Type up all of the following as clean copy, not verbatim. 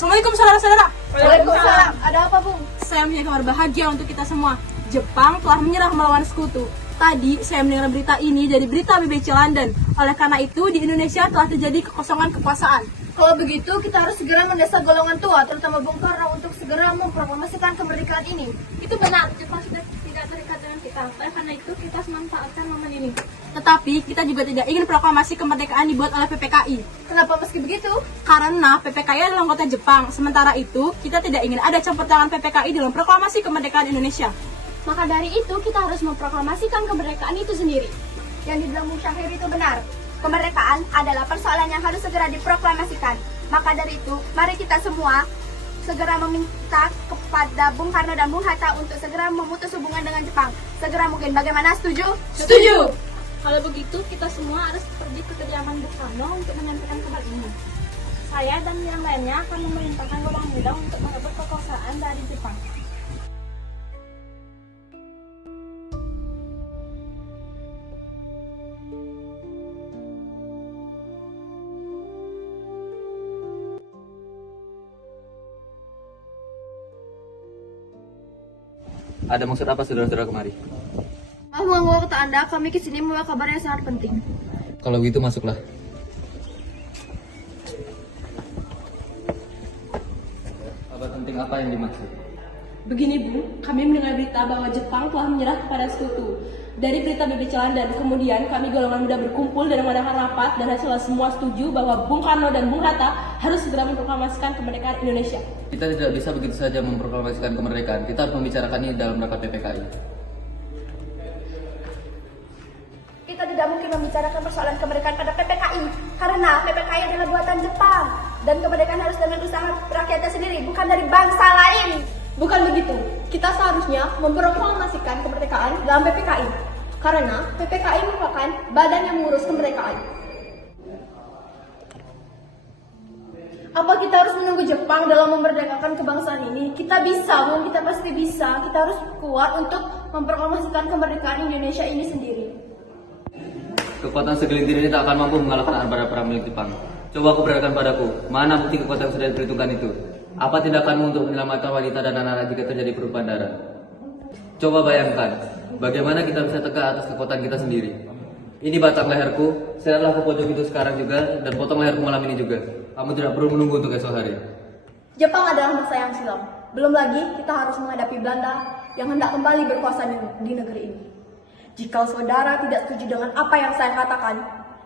Assalamualaikum saudara-saudara. Waalaikumsalam. Ada apa, Bung? Saya punya kabar bahagia untuk kita semua. Jepang telah menyerah melawan sekutu. Tadi saya mendengar berita ini dari berita BBC London. Oleh karena itu di Indonesia telah terjadi kekosongan kekuasaan. Kalau begitu, kita harus segera mendesak golongan tua, terutama Bung Karno, untuk segera memproklamasikan kemerdekaan ini. Itu benar, Jepang sudah tidak terikat dengan kita. Oleh karena itu, kita harus memanfaatkan momen ini. Tetapi kita juga tidak ingin proklamasi kemerdekaan dibuat oleh PPKI. Kenapa meski begitu? Karena PPKI adalah anggota Jepang. Sementara itu, kita tidak ingin ada campur tangan PPKI dalam proklamasi kemerdekaan Indonesia. Maka dari itu, kita harus memproklamasikan kemerdekaan itu sendiri. Yang dibilang Bung Syahir itu benar. Kemerdekaan adalah persoalan yang harus segera diproklamasikan. Maka dari itu, mari kita semua segera meminta kepada Bung Karno dan Bung Hatta untuk segera memutus hubungan dengan Jepang. Segera mungkin. Bagaimana? Setuju? Setuju! Kalau begitu, kita semua harus pergi ke kediaman Bung Karno untuk menyampaikan kabar ini. Saya dan yang lainnya akan memerintahkan golongan muda untuk merebut kekuasaan dari Jepang. Ada maksud apa saudara-saudara kemari? Maaf mengganggu waktu Anda, kami kesini membawa kabar yang sangat penting. Kalau begitu masuklah. Kabar penting apa yang dimaksud? Begini Bu, kami mendengar berita bahwa Jepang telah menyerah kepada sekutu. Dari berita BBC London, kemudian kami golongan muda berkumpul dan mengadakan rapat dan hasilnya semua setuju bahwa Bung Karno dan Bung Hatta harus segera memproklamasikan kemerdekaan Indonesia. Kita tidak bisa begitu saja memproklamasikan kemerdekaan. Kita harus membicarakannya dalam rapat PPKI. Kita tidak mungkin membicarakan persoalan kemerdekaan pada PPKI karena PPKI adalah buatan Jepang dan kemerdekaan harus dengan usaha rakyatnya sendiri, bukan dari bangsa lain. Bukan begitu, kita seharusnya memproklamasikan kemerdekaan dalam PPKI karena PPKI merupakan badan yang mengurus kemerdekaan. Apa kita harus menunggu Jepang dalam memerdekakan kebangsaan ini? Kita bisa, Bung, kita pasti bisa. Kita harus kuat untuk memproklamasikan kemerdekaan Indonesia ini sendiri. Kekuatan segelintir ini tak akan mampu mengalahkan para milik Jepang. Coba kau berikan padaku, mana bukti kekuatan yang sudah diperhitungkan itu? Apa tindakanmu untuk menyelamatkan wanita dan anak-anak jika terjadi perubahan darah? Coba bayangkan, bagaimana kita bisa tegak atas kekuatan kita sendiri. Ini batang leherku, seretlah ke pojok itu sekarang juga, dan potong leherku malam ini juga. Kamu tidak perlu menunggu untuk esok hari. Jepang adalah masa yang silam. Belum lagi kita harus menghadapi Belanda yang hendak kembali berkuasa di negeri ini. Jika saudara tidak setuju dengan apa yang saya katakan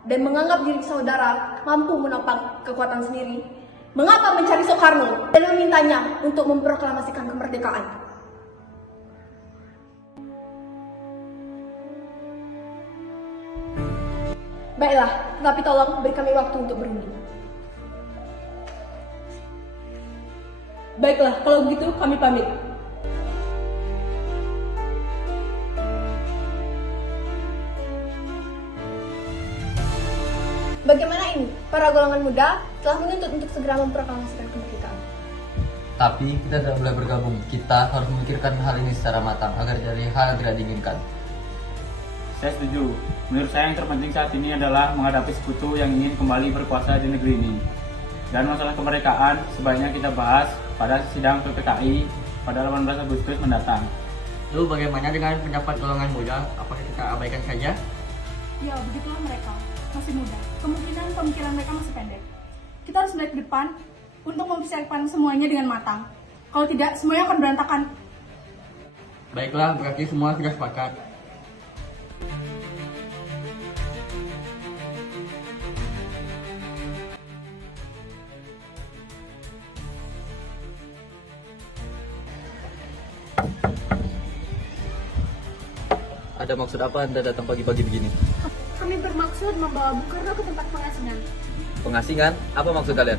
dan menganggap diri saudara mampu menopang kekuatan sendiri, mengapa mencari Soekarno dan memintanya untuk memproklamasikan kemerdekaan? Baiklah, tetapi tolong beri kami waktu untuk berunding. Baiklah, kalau begitu kami pamit. Bagaimana ini? Para golongan muda telah menuntut untuk segera memproklamasikan kemerdekaan. Tapi kita tidak boleh bergabung. Kita harus memikirkan hal ini secara matang agar dari hal yang tidak diinginkan. Saya setuju. Menurut saya yang terpenting saat ini adalah menghadapi sekutu yang ingin kembali berkuasa di negeri ini. Dan masalah kemerdekaan sebaiknya kita bahas pada sidang PPKI pada 18 Agustus mendatang. Lalu bagaimana dengan pendapat golongan muda? Apakah kita abaikan saja? Ya, begitulah mereka. Masih muda. Kemungkinan pemikiran mereka masih pendek. Kita harus melihat ke depan untuk mempersiapkan semuanya dengan matang. Kalau tidak, semuanya akan berantakan. Baiklah, berarti semua sudah sepakat. Ada maksud apa Anda datang pagi-pagi begini? Kami bermaksud membawa Bung Karno ke tempat pengasingan. Pengasingan? Apa maksud kalian?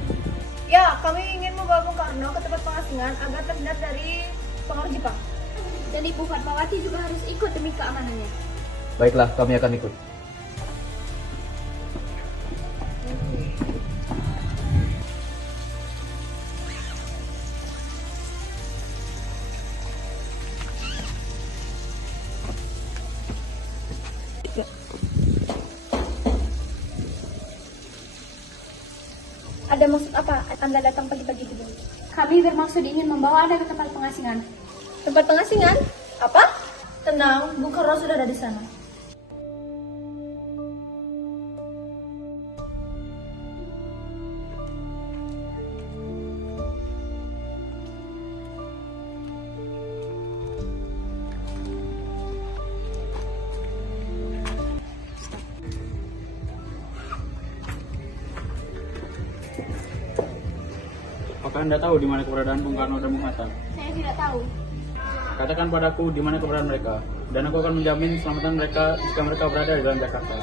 Ya, kami ingin membawa Bung Karno ke tempat pengasingan agar terhindar dari pengaruh Jepang. Dan Ibu Fatmawati juga harus ikut demi keamanannya. Baiklah, kami akan ikut. Ada maksud apa? Anda datang pagi-pagi dulu. Kami bermaksud ingin membawa Anda ke tempat pengasingan. Tempat pengasingan? Apa? Tenang, Bung Karno sudah ada di sana. Apakah Anda tahu di mana keberadaan Bung Karno dan Bung Hatta? Saya tidak tahu. Katakan padaku di mana keberadaan mereka, dan aku akan menjamin keselamatan mereka jika mereka berada di dalam Jakarta.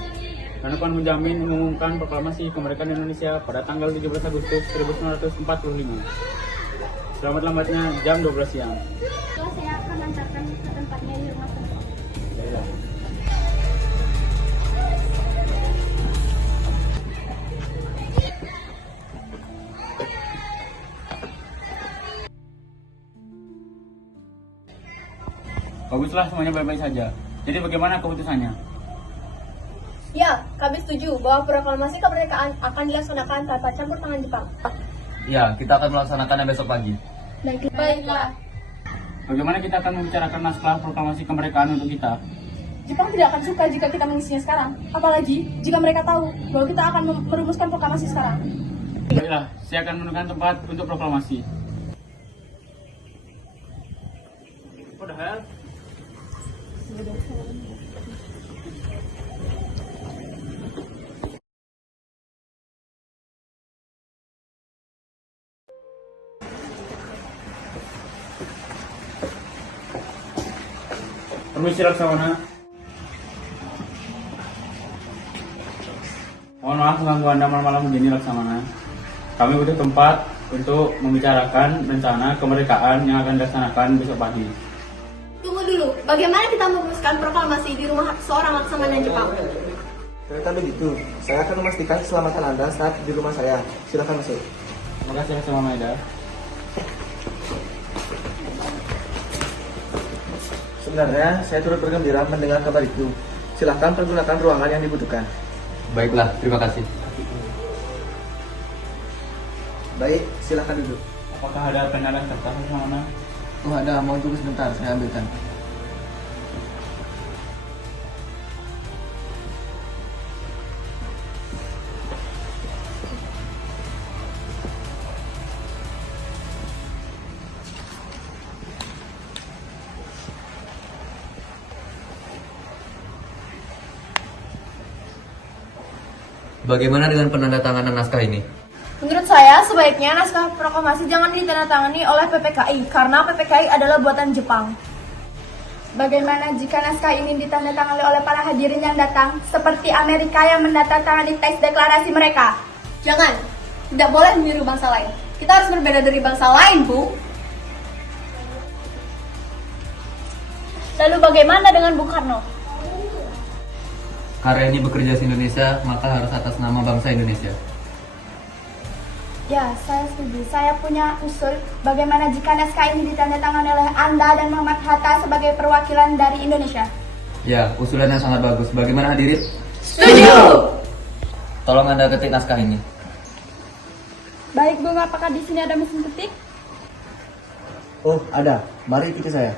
Dan aku akan menjamin mengumumkan proklamasi kemerdekaan Indonesia pada tanggal 17 Agustus 1945. Selamat-lambatnya jam 12 siang. Setelah saya akan antarkan ke tempatnya di rumah tempat. Ya. Baguslah, semuanya baik-baik saja. Jadi bagaimana keputusannya? Ya, kami setuju bahwa proklamasi kemerdekaan akan dilaksanakan tanpa campur tangan Jepang. Ya, kita akan melaksanakannya besok pagi. Baiklah. Bagaimana kita akan membicarakan naskah proklamasi kemerdekaan untuk kita? Jepang tidak akan suka jika kita mengisinya sekarang. Apalagi jika mereka tahu bahwa kita akan merumuskan proklamasi sekarang. Baiklah, saya akan menentukan tempat untuk proklamasi. What the hell? Permisi Laksamana. Mohon maaf mengganggu Anda malam-malam begini Laksamana. Kami butuh tempat untuk membicarakan rencana kemerdekaan yang akan dilaksanakan besok pagi. Tunggu dulu, bagaimana kita merumuskan proklamasi di rumah seorang laksamana Jepang? Ternyata begitu. Saya akan memastikan keselamatan Anda saat di rumah saya. Silakan masuk. Terima kasih Laksamana Maeda. Sebenarnya saya turut bergembira mendengar kabar itu. Silakan pergunakan ruangan yang dibutuhkan. Baiklah, terima kasih. Baik, silakan duduk. Apakah ada pena dan kertas Laksamana? Oh ada, mau tunggu sebentar, saya ambilkan. Bagaimana dengan penandatanganan naskah ini? Menurut saya, sebaiknya naskah proklamasi jangan ditandatangani oleh PPKI karena PPKI adalah buatan Jepang. Bagaimana jika naskah ini ditandatangani oleh para hadirin yang datang, seperti Amerika yang menandatangani teks deklarasi mereka? Jangan, tidak boleh meniru bangsa lain. Kita harus berbeda dari bangsa lain, Bu. Lalu bagaimana dengan Bung Karno? Karya ini bekerja di Indonesia, maka harus atas nama bangsa Indonesia. Ya, saya setuju. Saya punya usul bagaimana jika naskah ini ditandatangani oleh Anda dan Muhammad Hatta sebagai perwakilan dari Indonesia. Ya, usulannya sangat bagus. Bagaimana hadirin? Setuju! Tolong Anda ketik naskah ini. Baik, Bung, apakah di sini ada mesin ketik? Oh ada, mari ikuti saya.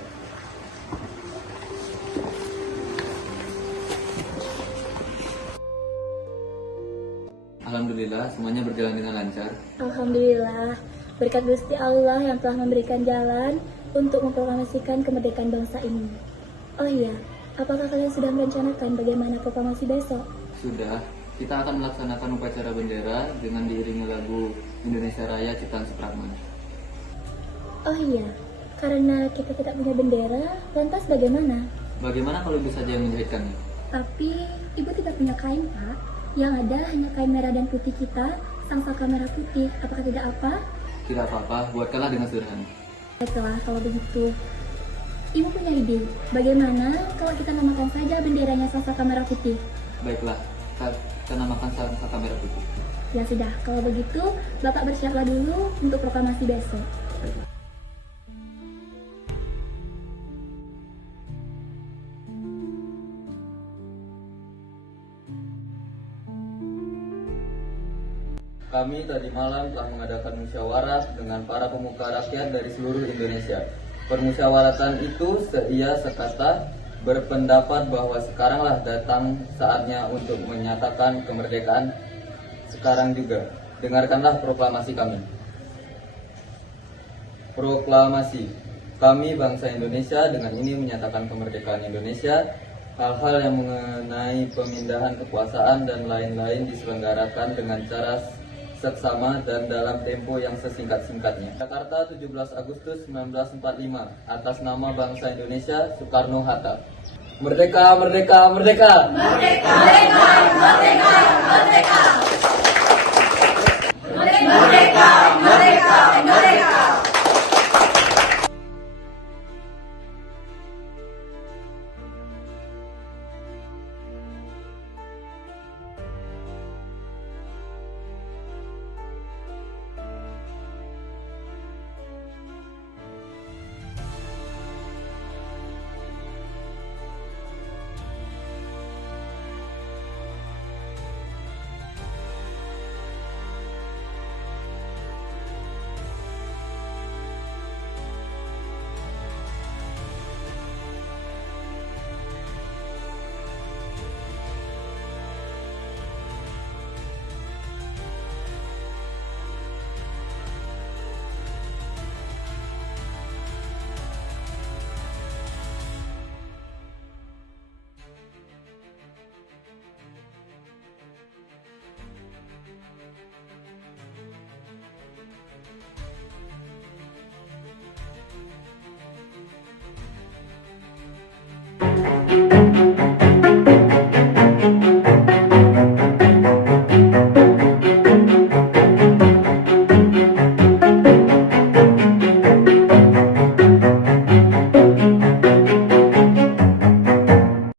Alhamdulillah, semuanya berjalan dengan lancar. Alhamdulillah, berkat Gusti Allah yang telah memberikan jalan untuk memproklamasikan kemerdekaan bangsa ini. Oh iya, apakah kalian sudah merencanakan bagaimana proklamasi besok? Sudah, kita akan melaksanakan upacara bendera dengan diiringi lagu Indonesia Raya ciptaan Supratman. Oh iya, karena kita tidak punya bendera, lantas bagaimana? Bagaimana kalau ibu saja yang menjahitkannya? Tapi ibu tidak punya kain, Pak. Yang ada hanya kain merah dan putih kita, sangsaka merah putih. Apakah tidak apa? Tidak apa-apa, buatkanlah dengan sederhana. Baiklah, kalau begitu. Ibu punya ide, bagaimana kalau kita namakan saja benderanya sangsaka merah putih? Baiklah, kita namakan sangsaka merah putih. Ya sudah, kalau begitu Bapak bersiaplah dulu untuk proklamasi besok. Kami tadi malam telah mengadakan musyawarah dengan para pemuka rakyat dari seluruh Indonesia. Permusyawaratan itu seia sekata berpendapat bahwa sekaranglah datang saatnya untuk menyatakan kemerdekaan sekarang juga. Dengarkanlah proklamasi kami. Proklamasi. Kami bangsa Indonesia dengan ini menyatakan kemerdekaan Indonesia. Hal-hal yang mengenai pemindahan kekuasaan dan lain-lain diselenggarakan dengan cara seksama dan dalam tempo yang sesingkat-singkatnya. Jakarta, 17 Agustus 1945. Atas nama bangsa Indonesia, Soekarno-Hatta. Merdeka, merdeka, merdeka. Merdeka, merdeka, merdeka, merdeka. Merdeka, merdeka.